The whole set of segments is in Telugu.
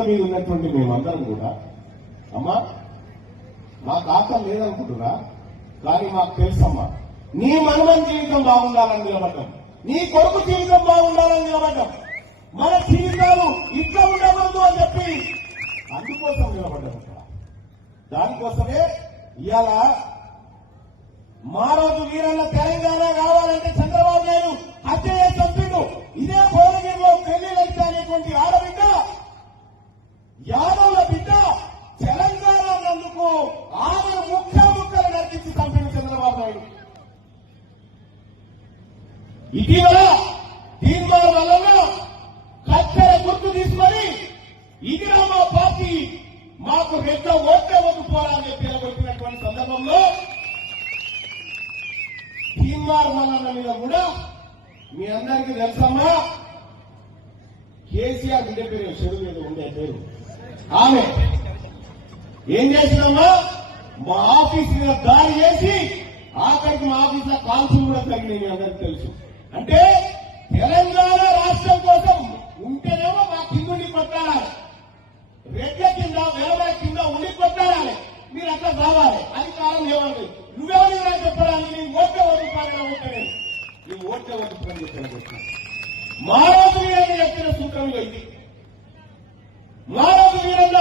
వేదిక మీద ఉన్నటువంటి మేమందరం కూడా అమ్మా మాకు ఆకలి లేదనుకుంటున్నా, కానీ మాకు తెలుసమ్మా నీ మనమని జీవితం బాగుండాలని నిలబడ్డం, నీ కొడుకు జీవితం బాగుండాలని నిలబడ్డం, మన జీవితాలు ఇట్లా ఉండకూడదు అని చెప్పి అందుకోసం నిలబడ్డాం. దానికోసమే ఇవాళ మా రోజు వీరన్న తెలంగాణ కావాలంటే చంద్రబాబు నాయుడు హత్య చేసి చంపిండు. ఇదే భువనగిరిలో పెళ్లిలైతే అనేటువంటి ఆడబిడ్డ యాదవుల బిడ్డ తెలంగాణ నందుకు ఆమెను ముక్కలు నరికించి చంపిండు చంద్రబాబు నాయుడు. ఇటీవల దీని వలన కత్తెర గుర్తు తీసుకొని ఇది మా పార్టీ మాకు రెడ్డ ఓట్లే వద్దుకోవాలని చెప్పి నిలబెట్టినటువంటి సందర్భంలో తీన్మార్ మల్లన్న మీద కూడా మీ అందరికీ తెలుసమ్మా, కేసీఆర్ బిడ్డ పేరు చెరువు మీద ఉండే పేరు ఆమె ఏం చేసిందమ్మా, మా ఆఫీస్ మీద దాడి చేసి ఆఖరికి మా ఆఫీస్ లో కాల్పులు కూడా తగినాయి. మీ అందరికీ తెలుసు. అంటే తెలంగాణ రాష్ట్రం కోసం ఉంటేనేమో మా కిందుండి కొట్టాలి, రెడ్ల కింద వేల కింద ఉండి కొట్టాలి, మీరు అట్లా కావాలి. అధికారం ఏమండి నువ్వెవరు చెప్పడానికి నీ ఓట్లే వదులుకోవాలని ఓట్లే నీ ఓట్లే వదులుకోని చెప్పాను. మా రోజు వీరన్న చెప్పిన సూత్రంలో ఇది. మా రోజు వీరన్న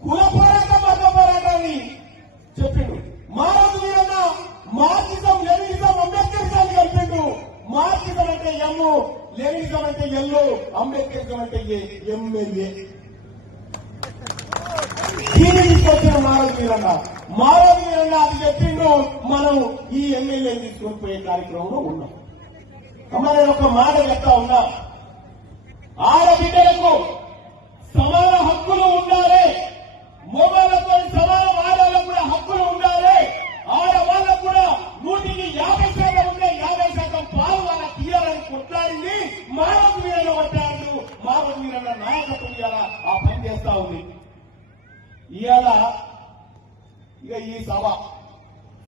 కుల పోరాట మత పోరాటాన్ని చెప్పిండు. మా రోజు వీరన్న మార్క్సిజం లెనినిజం అంబేద్కరిజం చెప్పిండు. మార్క్సిజం అంటే ఎమ్ము, లెనినిజం అంటే ఎల్లు, అంబేద్కరిజం అంటే ఎమ్మెల్యే. దీన్ని తీసుకొచ్చిన మారోజు వీరన్న అది చెప్పిండు. మనం ఈ ఎమ్మెల్యేని తీసుకొని పోయే కార్యక్రమంలో ఉన్నాం. అమ్మ నేను ఒక మాట చెప్తా ఉన్నా, ఆడబిడ్డలకు సమాన హక్కులు ఉండాలి, మొగలతో సమాన ఆడవాళ్ళకు కూడా హక్కులు ఉండాలి. ఆడవాళ్ళకు కూడా 150% ఉంటే 50% పాలు వాళ్ళ తీయాలని కొట్లాడింది మారోజు వీరన్న. కొట్లాడు మారోజు వీరన్న నాయకత్వం ఇవాళ ఆ పని చేస్తా ఉంది. ఇవాళ ఇక ఈ సభ